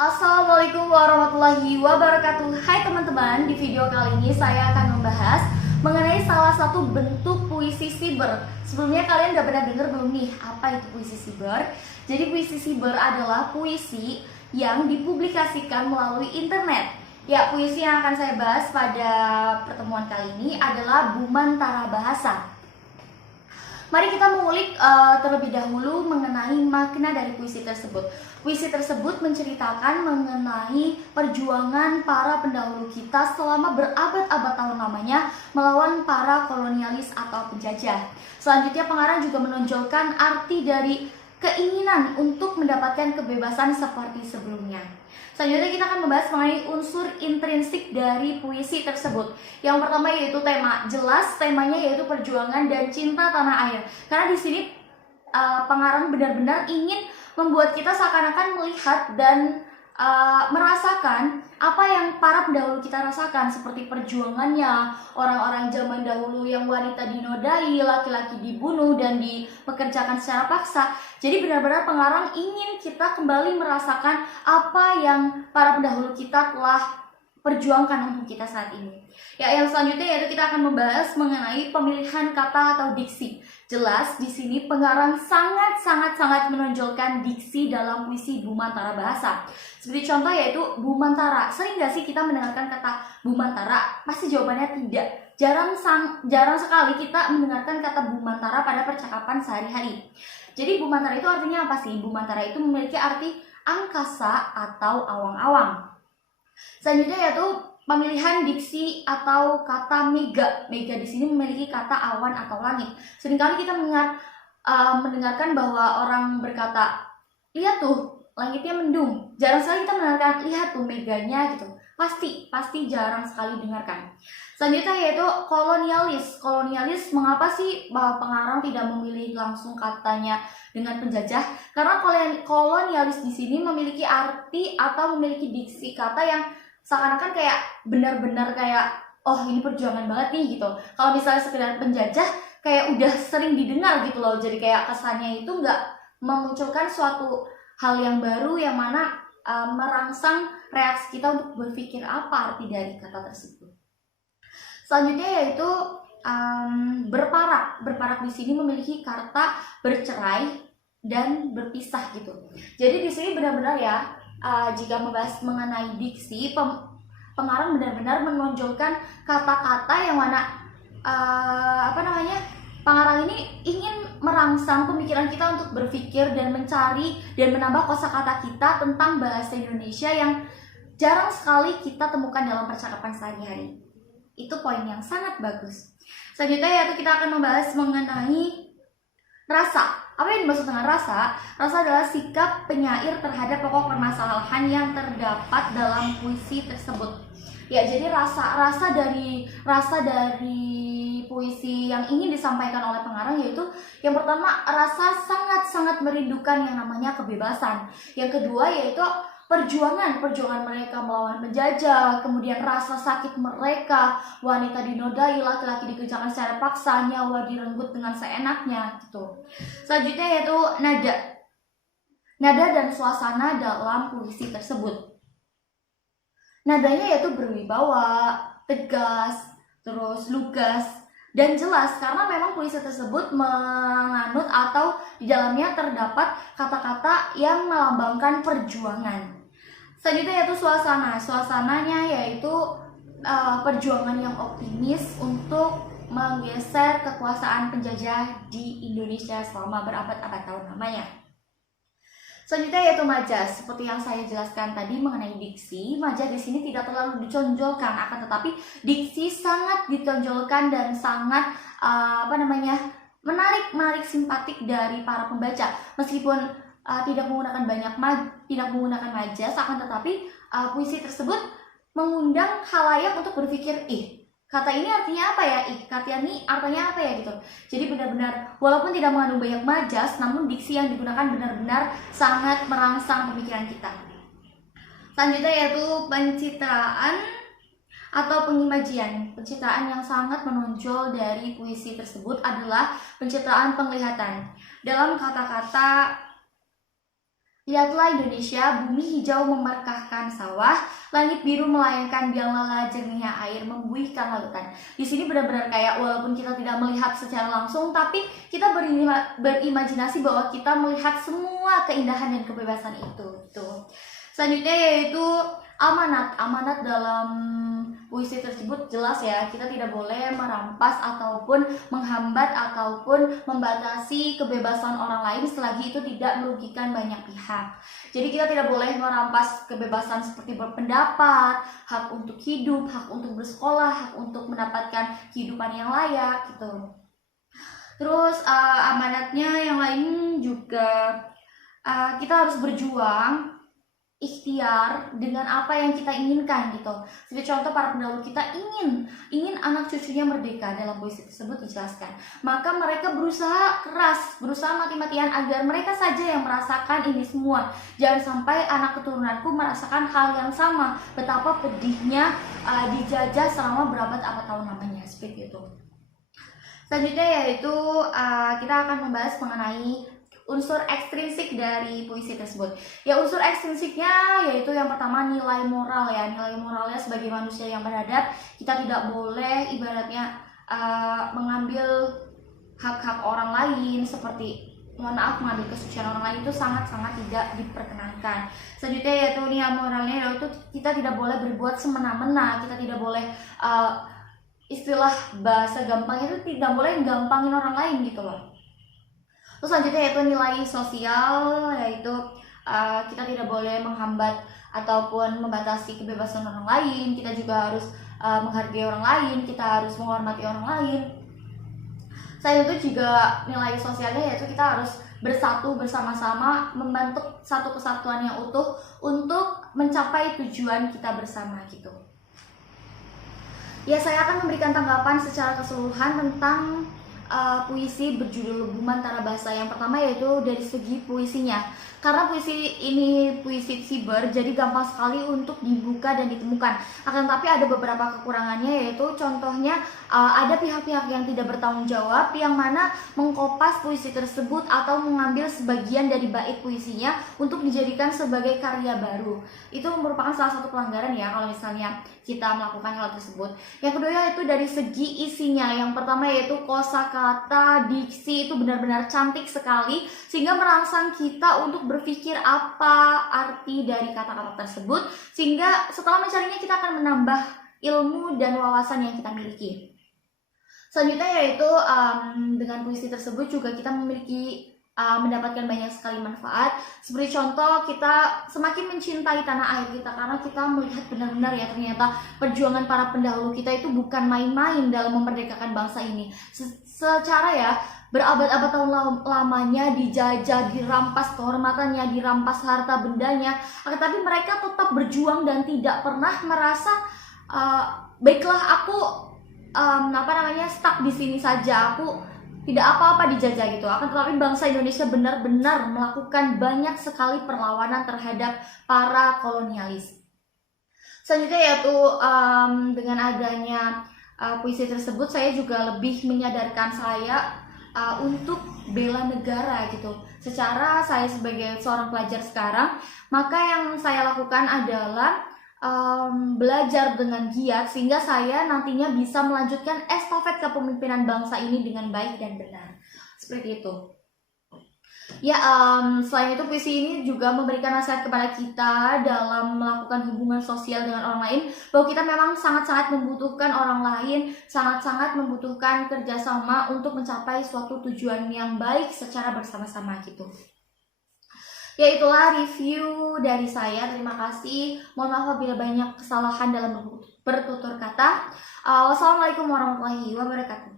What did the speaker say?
Assalamualaikum warahmatullahi wabarakatuh. Hai teman-teman, di video kali ini saya akan membahas mengenai salah satu bentuk puisi siber. Sebelumnya kalian udah pernah dengar belum nih apa itu puisi siber? Jadi puisi siber adalah puisi yang dipublikasikan melalui internet. Ya, puisi yang akan saya bahas pada pertemuan kali ini adalah Bumantara Bahasa. Mari kita mengulik terlebih dahulu mengenai makna dari puisi tersebut. Puisi tersebut menceritakan mengenai perjuangan para pendahulu kita selama berabad-abad tahun lamanya melawan para kolonialis atau penjajah. Selanjutnya pengarang juga menonjolkan arti dari keinginan untuk mendapatkan kebebasan seperti sebelumnya. Selanjutnya kita akan membahas mengenai unsur intrinsik dari puisi tersebut. Yang pertama yaitu tema. Jelas temanya yaitu perjuangan dan cinta tanah air. Karena di sini pengarang benar-benar ingin membuat kita seakan-akan melihat dan merasakan apa yang para pendahulu kita rasakan, seperti perjuangannya orang-orang zaman dahulu yang wanita dinodai, laki-laki dibunuh dan dipekerjakan secara paksa. Jadi benar-benar pengarang ingin kita kembali merasakan apa yang para pendahulu kita telah perjuangkan untuk kita saat ini. Ya, yang selanjutnya yaitu kita akan membahas mengenai pemilihan kata atau diksi. Jelas di sini pengarang sangat menonjolkan diksi dalam puisi Bumantara Bahasa. Seperti contoh yaitu Bumantara. Sering gak sih kita mendengarkan kata Bumantara? Pasti jawabannya tidak. Jarang sekali kita mendengarkan kata Bumantara pada percakapan sehari-hari. Jadi Bumantara itu artinya apa sih? Bumantara itu memiliki arti angkasa atau awang-awang. Selanjutnya yaitu pemilihan diksi atau kata mega. Mega di sini memiliki kata awan atau langit. Seringkali kita mendengarkan bahwa orang berkata, lihat tuh langitnya mendung. Jarang sekali kita mendengarkan, lihat tuh meganya gitu. Pasti jarang sekali dengarkan. Selanjutnya yaitu kolonialis. Kolonialis, mengapa sih pengarang tidak memilih langsung katanya dengan penjajah? Karena kolonialis di sini memiliki arti atau memiliki diksi kata yang seakan-akan kayak benar-benar kayak oh ini perjuangan banget nih gitu. Kalau misalnya sekedar penjajah kayak udah sering didengar gitu loh. Jadi kayak kesannya itu nggak memunculkan suatu hal yang baru yang mana merangsang reaksi kita untuk berpikir apa arti dari kata tersebut. Selanjutnya yaitu berparak. Berparak di sini memiliki kata bercerai dan berpisah gitu. Jadi di sini benar-benar ya jika membahas mengenai diksi, pengarang benar-benar menonjolkan kata-kata yang mana pengarang ini ingin merangsang pemikiran kita untuk berpikir dan mencari dan menambah kosakata kita tentang bahasa Indonesia yang jarang sekali kita temukan dalam percakapan sehari-hari. Itu poin yang sangat bagus. Selanjutnya yaitu kita akan membahas mengenai rasa. Apa yang dimaksud dengan rasa? Rasa adalah sikap penyair terhadap pokok permasalahan yang terdapat dalam puisi tersebut. Ya, jadi rasa dari puisi yang ingin disampaikan oleh pengarang yaitu yang pertama rasa sangat merindukan yang namanya kebebasan. Yang kedua yaitu perjuangan mereka melawan penjajah, kemudian rasa sakit mereka, wanita dinodai, laki-laki dikerjakan secara paksa, nyawa direnggut dengan seenaknya gitu. Selanjutnya yaitu nada dan suasana dalam puisi tersebut. Nadanya yaitu berwibawa, tegas, terus lugas, dan jelas karena memang puisi tersebut menganut atau di dalamnya terdapat kata-kata yang melambangkan perjuangan. Selanjutnya yaitu suasana. Suasananya yaitu perjuangan yang optimis untuk menggeser kekuasaan penjajah di Indonesia selama berabad-abad tahun lamanya. Selanjutnya yaitu majaz. Seperti yang saya jelaskan tadi mengenai diksi, majaz di sini tidak terlalu ditonjolkan, akan tetapi diksi sangat ditonjolkan dan sangat menarik simpatik dari para pembaca. Meskipun tidak menggunakan majaz, akan tetapi puisi tersebut mengundang khalayak untuk berpikir, kata ini artinya apa ya? Kata ini artinya apa ya gitu. Jadi benar-benar walaupun tidak mengandung banyak majaz, namun diksi yang digunakan benar-benar sangat merangsang pemikiran kita. Selanjutnya yaitu pencitraan atau pengimajian. Pencitraan yang sangat menonjol dari puisi tersebut adalah pencitraan penglihatan. Dalam kata-kata Lihatlah Indonesia, bumi hijau memerkahkan sawah, langit biru melayangkan biang lala, jernihnya air membuihkan lautan. Di sini benar-benar kayak walaupun kita tidak melihat secara langsung, tapi kita berimajinasi bahwa kita melihat semua keindahan dan kebebasan itu. Tuh. Selanjutnya yaitu amanat. Amanat dalam puisi tersebut jelas ya, kita tidak boleh merampas ataupun menghambat ataupun membatasi kebebasan orang lain selagi itu tidak merugikan banyak pihak. Jadi kita tidak boleh merampas kebebasan seperti berpendapat, hak untuk hidup, hak untuk bersekolah, hak untuk mendapatkan kehidupan yang layak gitu. Terus amanatnya yang lain juga kita harus berjuang ikhtiar dengan apa yang kita inginkan gitu. Sebagai contoh, para pendahulu kita ingin anak cucunya merdeka. Dalam puisi tersebut dijelaskan, maka mereka berusaha keras, berusaha mati-matian agar mereka saja yang merasakan ini semua. Jangan sampai anak keturunanku merasakan hal yang sama. Betapa pedihnya dijajah selama berabad-abad tahun lamanya, seperti itu. Selanjutnya yaitu kita akan membahas mengenai unsur ekstrinsik dari puisi tersebut. Ya, unsur ekstrinsiknya yaitu yang pertama nilai moral ya. Nilai moralnya sebagai manusia yang beradab, kita tidak boleh ibaratnya mengambil hak-hak orang lain, seperti mengambil kesucian orang lain, itu sangat-sangat tidak diperkenankan. Selanjutnya yaitu nilai moralnya yaitu kita tidak boleh berbuat semena-mena, kita tidak boleh istilah bahasa gampangnya itu tidak boleh gampangin orang lain gitu loh. Terus selanjutnya yaitu nilai sosial, yaitu kita tidak boleh menghambat ataupun membatasi kebebasan orang lain. Kita juga harus menghargai orang lain, kita harus menghormati orang lain. Selain itu juga nilai sosialnya yaitu kita harus bersatu bersama-sama, membentuk satu kesatuan yang utuh untuk mencapai tujuan kita bersama gitu. Ya, saya akan memberikan tanggapan secara keseluruhan tentang puisi berjudul Lubu Mantara Bahasa. Yang pertama yaitu dari segi puisinya, karena puisi ini puisi siber, jadi gampang sekali untuk dibuka dan ditemukan. Akan tapi ada beberapa kekurangannya, yaitu contohnya ada pihak-pihak yang tidak bertanggung jawab, yang mana mengkopas puisi tersebut atau mengambil sebagian dari bait puisinya untuk dijadikan sebagai karya baru. Itu merupakan salah satu pelanggaran ya kalau misalnya kita melakukan hal tersebut. Yang kedua yaitu dari segi isinya. Yang pertama yaitu kosakata, diksi itu benar-benar cantik sekali sehingga merangsang kita untuk berpikir apa arti dari kata-kata tersebut, sehingga setelah mencarinya kita akan menambah ilmu dan wawasan yang kita miliki. Selanjutnya yaitu dengan puisi tersebut juga kita memiliki mendapatkan banyak sekali manfaat. Seperti contoh, kita semakin mencintai tanah air kita karena kita melihat benar-benar ya ternyata perjuangan para pendahulu kita itu bukan main-main dalam memerdekakan bangsa ini. Secara ya berabad-abad tahun lamanya dijajah, dirampas kehormatannya, dirampas harta bendanya, tetapi mereka tetap berjuang dan tidak pernah merasa baiklah aku stuck di sini saja, aku tidak apa-apa dijajah gitu. Akan tetapi bangsa Indonesia benar-benar melakukan banyak sekali perlawanan terhadap para kolonialis. Selanjutnya yaitu dengan adanya puisi tersebut, saya juga lebih menyadarkan saya untuk bela negara gitu. Secara saya sebagai seorang pelajar sekarang, maka yang saya lakukan adalah belajar dengan giat sehingga saya nantinya bisa melanjutkan estafet kepemimpinan bangsa ini dengan baik dan benar. Seperti itu. Ya, selain itu puisi ini juga memberikan nasihat kepada kita dalam melakukan hubungan sosial dengan orang lain, bahwa kita memang sangat-sangat membutuhkan orang lain, sangat-sangat membutuhkan kerjasama untuk mencapai suatu tujuan yang baik secara bersama-sama gitu. Ya, itulah review dari saya. Terima kasih. Mohon maaf apabila banyak kesalahan dalam bertutur kata. Wassalamualaikum warahmatullahi wabarakatuh.